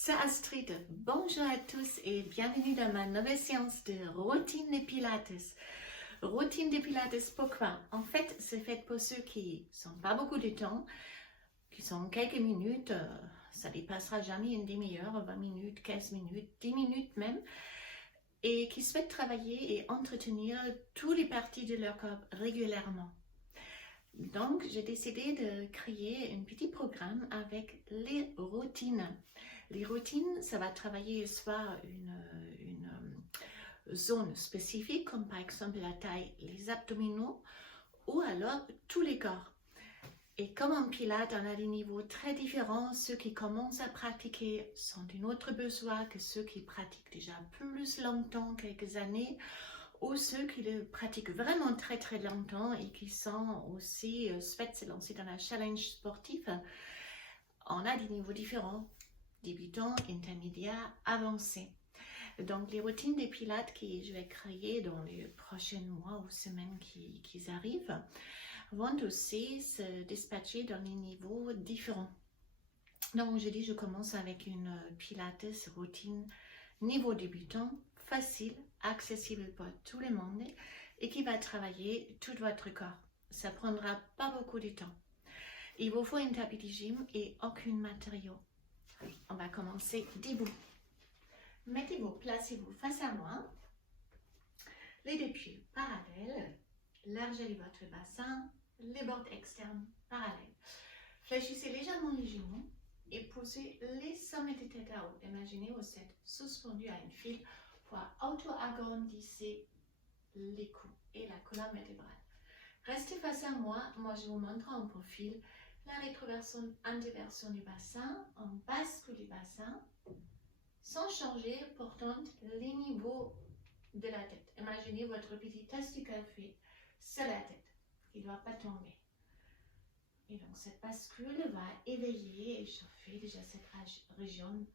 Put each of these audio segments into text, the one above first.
C'est Astrid. Bonjour à tous et bienvenue dans ma nouvelle séance de routine de Pilates. Routine de Pilates, pourquoi? En fait, c'est fait pour ceux qui n'ont pas beaucoup de temps, qui sont quelques minutes, ça ne dépassera jamais une demi-heure, 20 minutes, 15 minutes, 10 minutes même, et qui souhaitent travailler et entretenir toutes les parties de leur corps régulièrement. Donc, j'ai décidé de créer un petit programme avec les routines. Les routines, ça va travailler soit une zone spécifique, comme par exemple la taille, les abdominaux, ou alors tous les corps. Et comme en Pilates, on a des niveaux très différents. Ceux qui commencent à pratiquer sont d'une autre besoin que ceux qui pratiquent déjà plus longtemps, quelques années, ou ceux qui le pratiquent vraiment très très longtemps et qui sont aussi souhaitent se lancer dans un challenge sportif. On a des niveaux différents, débutants, intermédiaires, avancés. Donc les routines des pilates que je vais créer dans les prochains mois ou semaines qui arrivent vont aussi se dispatcher dans des niveaux différents. Donc aujourd'hui, je commence avec une pilates routine niveau débutant, facile, accessible pour tout le monde et qui va travailler tout votre corps. Ça ne prendra pas beaucoup de temps. Il vous faut un tapis de gym et aucun matériau. On va commencer debout. Mettez-vous, placez-vous face à moi. Les deux pieds parallèles. Largeur de votre bassin. Les bords externes parallèles. Fléchissez légèrement les genoux et poussez les sommets de tête à haut. Imaginez vous êtes suspendu à une fil pour auto-agrandisser les coudes et la colonne vertébrale. Restez face à moi. Moi, je vous montre en profil la rétroversion, introversion du bassin. On bascule du bassin sans changer pourtant les niveaux de la tête. Imaginez votre petit tasse de café sur la tête. Il ne doit pas tomber. Et donc cette bascule va éveiller et chauffer déjà cette région de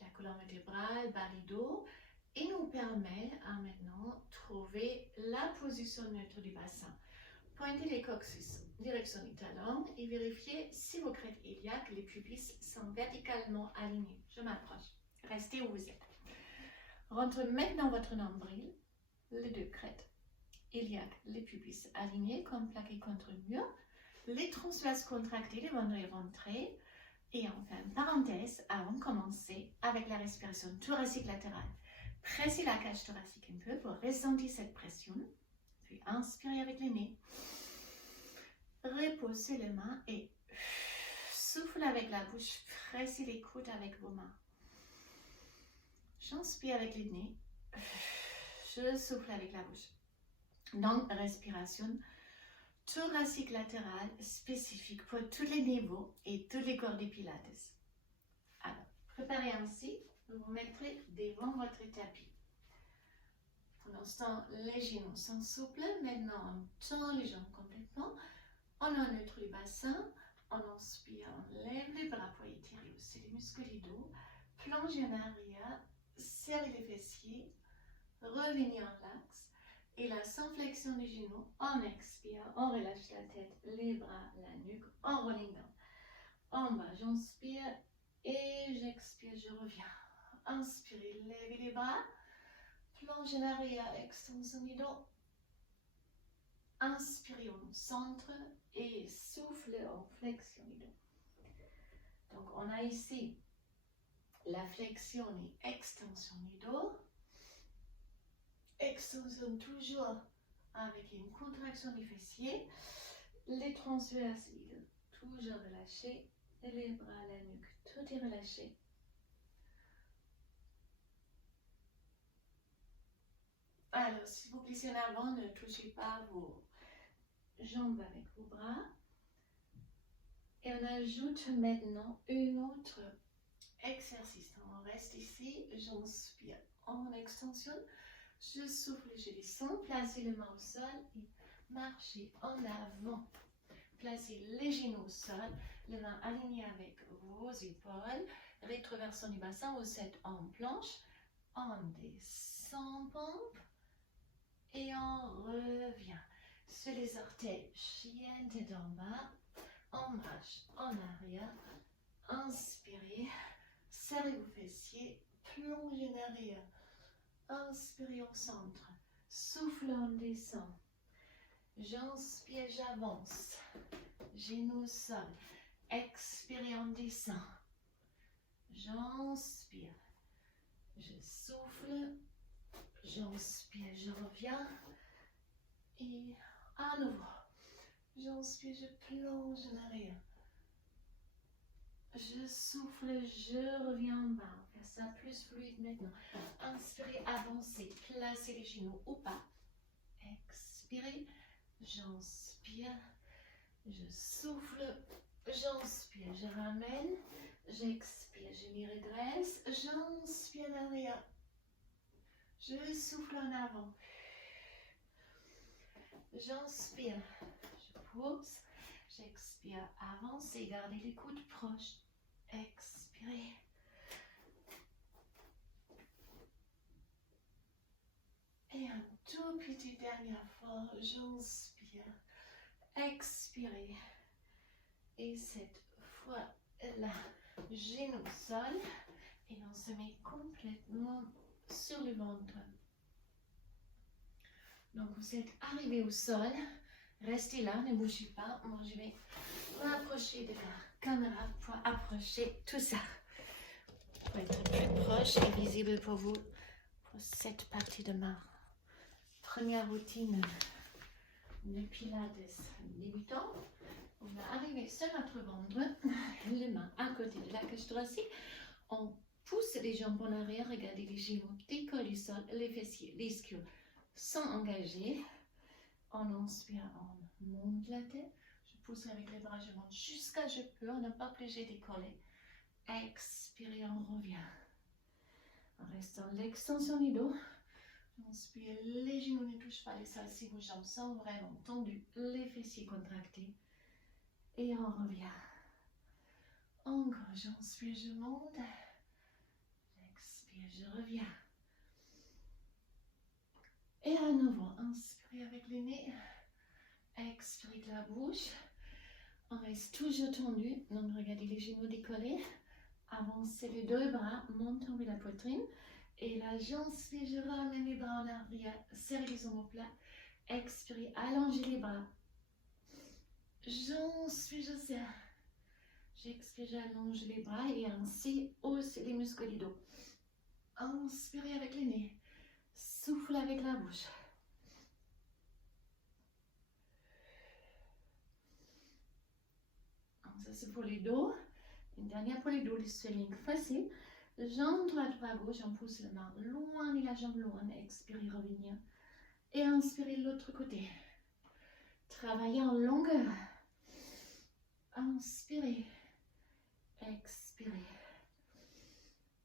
la colonne vertébrale, bas du dos, et nous permet à maintenant trouver la position neutre du bassin. Pointez les coccyx, direction du talon et vérifiez si vos crêtes iliaques, les pubis, sont verticalement alignés. Je m'approche. Restez où vous êtes. Rentrez maintenant votre nombril, les deux crêtes iliaques, les pubis alignés comme plaqués contre le mur. Les transverses contractés, les ventres rentrés. Et enfin, parenthèse, avant de commencer avec la respiration thoracique latérale. Pressez la cage thoracique un peu pour ressentir cette pression. Puis inspirez avec le nez. Reposez les mains et soufflez avec la bouche. Pressez les coudes avec vos mains. J'inspire avec le nez. Je souffle avec la bouche. Donc, respiration thoracique latérale spécifique pour tous les niveaux et tous les corps des pilates. Alors, préparez ainsi, vous vous mettrez devant votre tapis. Pour l'instant, les genoux sont souples. Maintenant, on tend les jambes complètement. On a neutre le bassin. On inspire, on lève les bras pour étirer aussi les muscles du dos. Plongez en arrière, serrez les fessiers, revenez en l'axe. Et là, sans flexion des genoux, on expire, on relâche la tête, les bras, la nuque, en rolling down. En bas, j'inspire et j'expire, je reviens. Inspirez, levez les bras, plongez en arrière, extension du dos. Inspirez au centre et soufflez en flexion du dos. Donc, on a ici la flexion et extension du dos. Extension toujours avec une contraction du fessier. Les transverses, toujours relâchés. Les bras, la nuque, tout est relâché. Alors, si vous glissez en avant, ne touchez pas vos jambes avec vos bras. Et on ajoute maintenant un autre exercice. On reste ici, j'inspire en extension. Je souffle, je descends, placez les mains au sol et marchez en avant. Placez les genoux au sol, les mains alignées avec vos épaules, rétroversion du bassin, vous êtes en planche, on descend, pompe et on revient. Sur les orteils, chienne tête en bas, on marche en arrière, inspirez, serrez vos fessiers, plongez en arrière. Inspirez au centre. Souffle, on descend. J'inspire, j'avance. Genoux au sol. Expirez, on descend. J'inspire. Je souffle. J'inspire, je reviens. Et à nouveau. J'inspire, je plonge en arrière. Je souffle, je reviens en bas. On fait ça plus fluide maintenant. Inspirez, avancez. Placez les genoux ou pas. Expirez. J'inspire. Je souffle. J'inspire. Je ramène. J'expire. Je m'y redresse. J'inspire en arrière. Je souffle en avant. J'inspire. Je pousse. J'expire. Avancez. Gardez les coudes proches. Expirez. Et un tout petit dernier effort. J'inspire. Expirez. Et cette fois-là, genou au sol. Et on se met complètement sur le ventre. Donc vous êtes arrivé au sol. Restez là, ne bougez pas. Moi, je vais m'approcher de la caméra pour approcher tout ça. Pour être plus proche et visible pour vous pour cette partie de ma première routine de Pilates débutant. On va arriver sur notre ventre, les mains à côté de la cage thoracique. On pousse les jambes en arrière, regardez les genoux décollent du sol, les fessiers, les ischios sont engagés. On inspire, on monte la tête. Je pousse avec les bras, je monte jusqu'à je peux. On n'a pas obligé de coller. Expirez, on revient. En restant l'extension du dos. Inspire, les genoux ne touchent pas les sols si vos jambes sont vraiment tendues. Les fessiers contractés. Et on revient. Encore, j'inspire, je monte. J'expire, je reviens. Et à nouveau, inspirez avec le nez. Expirez avec la bouche. On reste toujours tendu. Donc, regardez les genoux décollés. Avancez les deux bras. Montez la poitrine. Et là, j'inspire, je ramène les bras en arrière. Serrez les omoplates. Expirez, allongez les bras. J'inspire, je serre. J'expire, j'allonge les bras et ainsi hausse les muscles du dos. Inspirez avec le nez. Souffle avec la bouche. Ça c'est pour les dos. Une dernière pour les dos, le swelling facile. Jambe droite, bras gauche, on pousse la main loin et la jambe loin. Expirez, revenir. Et inspirez de l'autre côté. Travaillez en longueur. Inspirez. Expirez.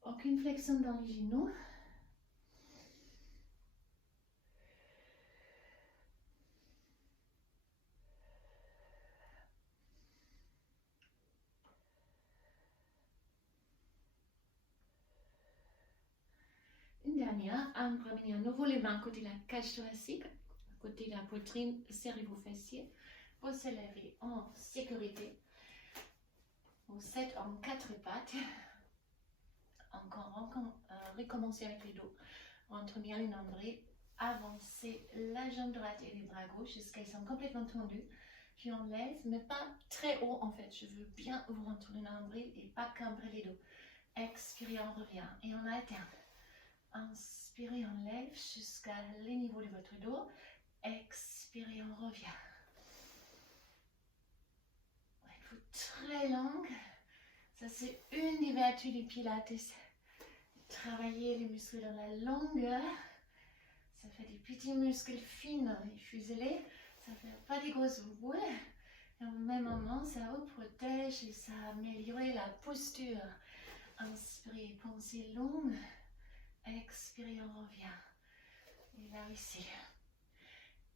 Aucune flexion dans les genoux. Une dernière, ramenez à nouveau les mains côté de la cage thoracique, côté de la poitrine, serrez vos fessiers. Vous s'élevez en sécurité. Vous êtes en quatre pattes. Encore, recommencez avec les dos. Rentrez bien le nombril. Avancez la jambe droite et les bras gauche jusqu'à ce qu'ils sont complètement tendus. Puis on lève, mais pas très haut en fait. Je veux bien vous rentrer le nombril et pas cambrer les dos. Expirez, on revient et on alterne. Inspirez, on lève jusqu'à les niveaux de votre dos. Expirez, on revient. Êtes-vous très longue. Ça, c'est une des vertus du Pilates. Travailler les muscles dans la longueur. Ça fait des petits muscles fins et fuselés. Ça fait pas des grosses boules. Et au même moment, ça vous protège et ça améliore la posture. Inspirez, pensée longue. Expirez, on revient. Et là, ici.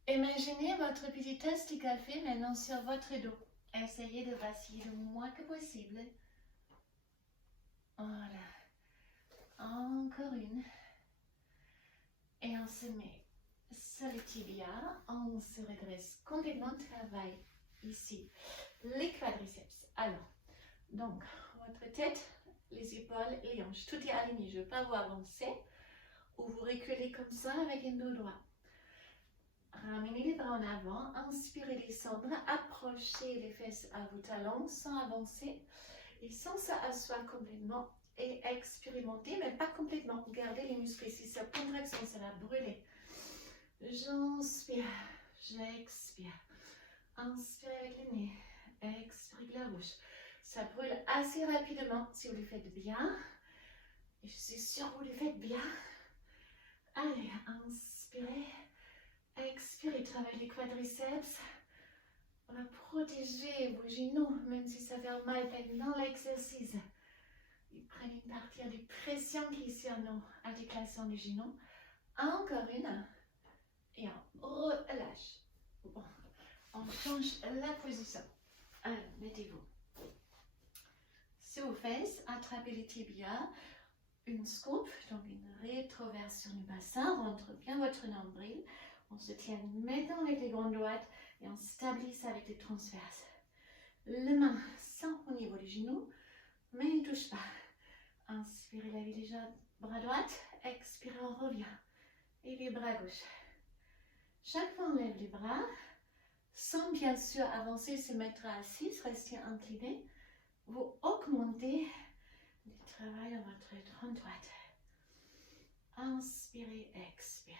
Imaginez votre petit tasse de café maintenant sur votre dos. Essayez de vaciller le moins que possible. Voilà. Encore une. Et on se met sur le tibia. On se redresse complètement. Travail ici. Les quadriceps. Alors, donc, votre tête les épaules, les hanches. Tout est aligné. Je ne veux pas vous avancer ou vous reculer comme ça avec un dos droit. Ramenez les bras en avant, inspirez, descendre, approchez les fesses à vos talons sans avancer et sans ça asseoir complètement et expérimenter, mais pas complètement. Gardez les muscles ici, cette contraction, ça va brûler. J'inspire, j'expire. Inspirez avec le nez, expirez avec la bouche. Ça brûle assez rapidement si vous le faites bien. Et je suis sûre que vous le faites bien. Allez, inspirez. Expirez, travaillez les quadriceps. On va protéger vos genoux, même si ça fait mal pendant l'exercice. Ils prennent une partie de pression qui est sur nos articulations du genou. Encore une. Et on relâche. Bon, on change la position. Alors, mettez-vous sur vos fesses, attrapez les tibias. Une scoop, donc une rétroversion du bassin, rentre bien votre nombril. On se tient maintenant avec les grandes droites et on stabilise avec les transverses. Les mains sont au niveau du genou, mais ne touchent pas. Inspirez, levez les bras droits, expirez, on revient. Et les bras gauche. Chaque fois on lève les bras, sans bien sûr avancer, se mettre assis, rester incliné. Vous augmentez le travail dans votre grande droite. Inspirez, expirez.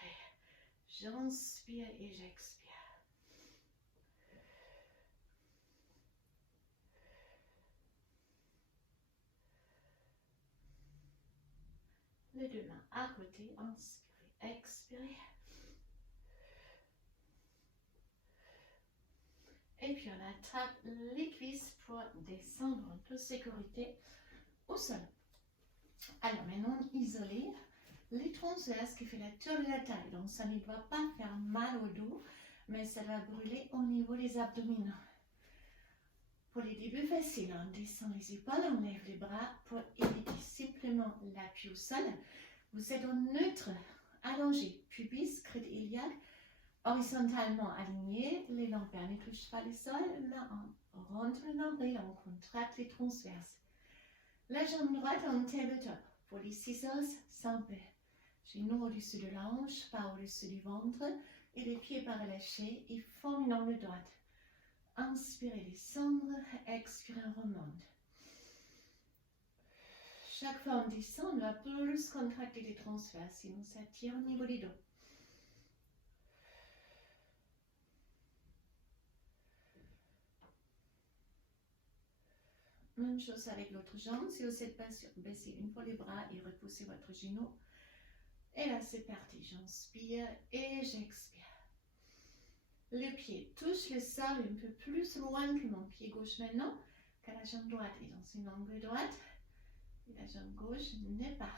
J'inspire et j'expire. Les deux mains à côté, inspirez, expirez. Et puis on attrape les cuisses pour descendre en toute sécurité au sol. Alors maintenant, isolez les transverses qui fait la tour de la taille. Donc ça ne doit pas faire mal au dos, mais ça va brûler au niveau des abdominaux. Pour les débuts faciles, on descend les épaules, on lève les bras pour éviter simplement l'appui au sol. Vous êtes en neutre, allongé, pubis, crête iliaque, horizontalement aligné, les lombaires ne touchent pas le sol. Là, on rentre le nombril, on contracte les transverses. La jambe droite en tabletop. Pour les scissors, simple. Genoux au-dessus de la hanche, pas au-dessus du ventre, et les pieds pas relâchés et forment une angle droite. Inspirez, descendre, expirez, on remonte. Chaque fois on descend, on va plus contracter les transverses, sinon ça tire au niveau du dos. Même chose avec l'autre jambe. Si vous n'êtes pas sûr, baissez une fois les bras et repoussez votre genou. Et là, c'est parti. J'inspire et j'expire. Le pied touche le sol un peu plus loin que mon pied gauche maintenant, car la jambe droite est dans une angle droite et la jambe gauche n'est pas.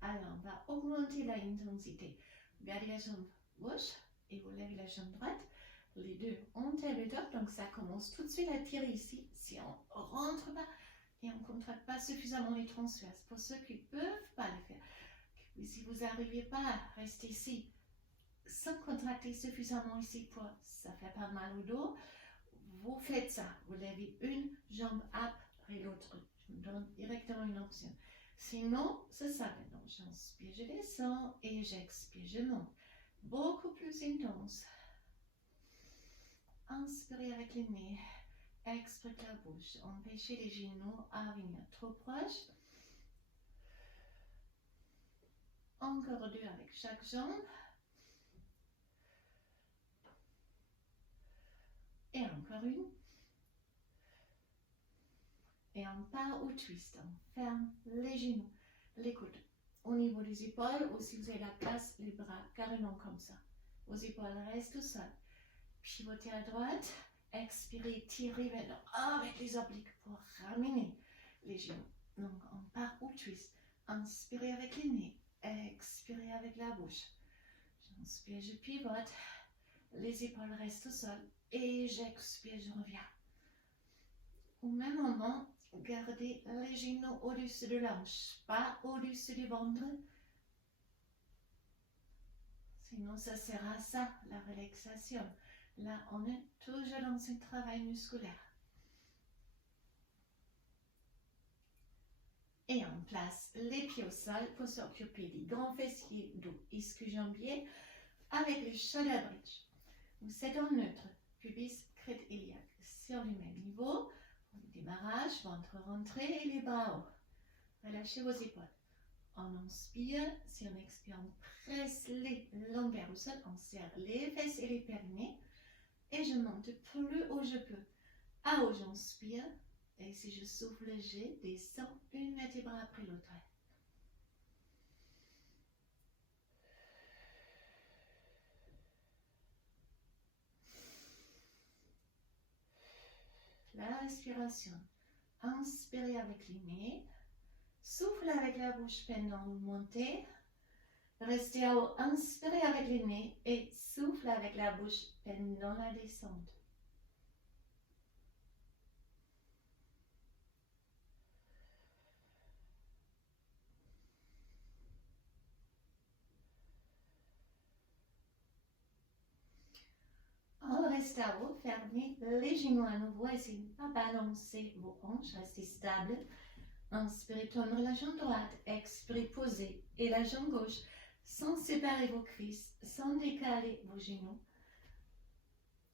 Alors, on va augmenter l'intensité. Gardez la jambe gauche et vous levez la jambe droite. Les deux en tabletop, donc ça commence tout de suite à tirer ici. Si on rentre pas et on ne contracte pas suffisamment les transverses, pour ceux qui ne peuvent pas le faire, et si vous n'arrivez pas à rester ici sans contracter suffisamment ici pour ça fait pas mal au dos, vous faites ça. Vous levez une jambe après l'autre. Je vous donne directement une option. Sinon, c'est ça maintenant. J'inspire, je descends et j'expire, je monte. Beaucoup plus intense. Inspirez avec le nez, expirez avec la bouche. Empêchez les genoux à venir trop proches. Encore deux avec chaque jambe. Et encore une. Et on part au twist. On ferme les genoux, les coudes. Au niveau des épaules, ou si vous avez la place, les bras carrément comme ça. Vos épaules restent au sol. Pivotez à droite, expirez, tirez maintenant avec les obliques pour ramener les genoux. Donc on part au twist. Inspirez avec le nez, expirez avec la bouche. J'inspire, je pivote, les épaules restent au sol et j'expire, je reviens. Au même moment, gardez les genoux au-dessus de l'hanche, pas au-dessus du ventre. Sinon, ça sert à ça, la relaxation. Là, on est toujours dans un travail musculaire. Et on place les pieds au sol pour s'occuper des grands fessiers, dos, ischio-jambier avec le shoulder bridge. Vous êtes en neutre, pubis, crête iliaque sur le même niveau. Démarrage, ventre rentré et les bras hauts. Relâchez vos épaules. On inspire, si on expire, on presse les lombaires au sol, on serre les fesses et les périnées. Et je monte plus haut je peux. À haut, j'inspire. Et si je souffle, je descends une vertèbre après l'autre. La respiration. Inspirez avec les nez. Souffle avec la bouche pendant vous montez. Restez à haut. Inspirez avec les nez et souffle avec la bouche pendant la descente. On reste à haut, fermez les genoux à nouveau, essayez de ne pas balancer vos hanches, restez stable. Inspirez, tendre la jambe droite, expirez, posez et la jambe gauche, sans séparer vos cuisses, sans décaler vos genoux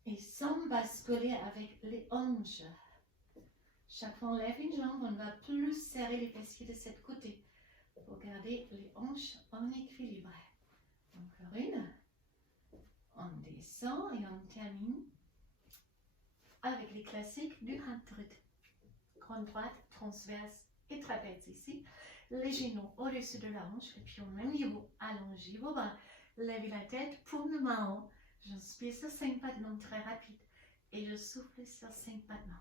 et sans basculer avec les hanches. Chaque fois on lève une jambe, on va plus serrer les fessiers de cet côté pour garder les hanches en équilibre. Encore une. On descend et on termine avec les classiques du Handtritt. Grande droite, transverse et trapèze ici. Les genoux au-dessus de la hanche, les pieds au même niveau. Allongez vos bras, levez la tête, paume de main en haut. J'inspire sur 5 battements très rapides et je souffle sur 5 battements.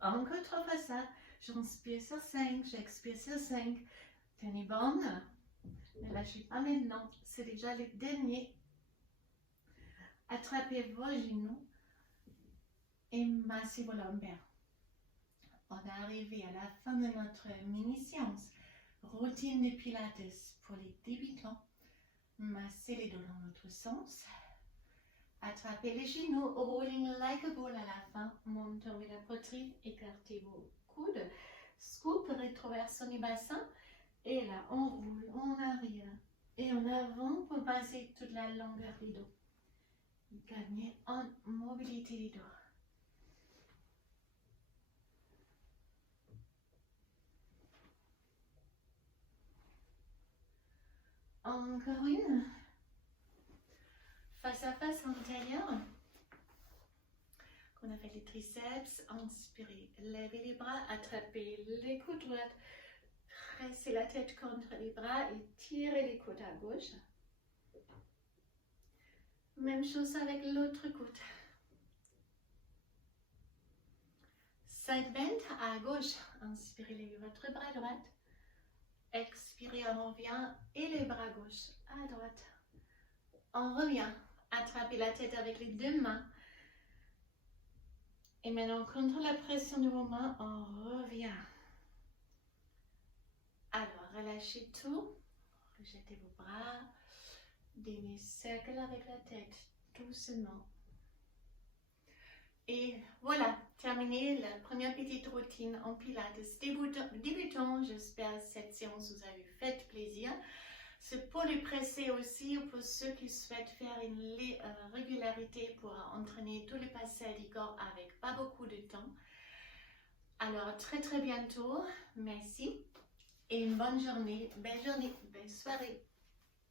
Encore 3 fois ça. J'inspire sur 5, j'expire sur 5. Tenez bon. Ne lâchez pas maintenant. C'est déjà le dernier. Attrapez vos genoux et massez vos lombaires. On est arrivé à la fin de notre mini-séance. Routine de Pilates pour les débutants. Massez les dos dans l'autre sens. Attrapez les genoux, rolling like a ball à la fin. Montez la poitrine, écartez vos coudes. Scoop, rétroversion du bassin. Et là, on roule en arrière et en avant pour passer toute la longueur du dos. Gagnez en mobilité du dos. Encore une. Face à face antérieur. On a fait les triceps. Inspirez, levez les bras, attrapez les coudes droits. Pressez la tête contre les bras et tirez les coudes à gauche. Même chose avec l'autre coude. Side bend à gauche. Inspirez, levez votre bras droit. Expirez, on revient et les bras gauche à droite. On revient. Attrapez la tête avec les deux mains. Et maintenant, contre la pression de vos mains, on revient. Alors, relâchez tout. Rejetez vos bras. Demi-cercle avec la tête, doucement. Et voilà, terminé la première petite routine en Pilates débutant. J'espère que cette séance vous a fait plaisir. C'est pour les presser aussi, pour ceux qui souhaitent faire une régularité pour entraîner tous les passages du corps avec pas beaucoup de temps. Alors, très bientôt. Merci. Et une bonne journée, belle soirée.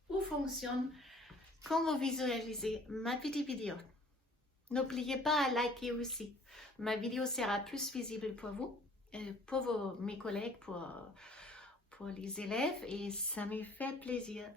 Où fonctionne quand vous visualisez ma petite vidéo. N'oubliez pas à liker aussi. Ma vidéo sera plus visible pour vous, pour mes collègues, pour les élèves, et ça me fait plaisir.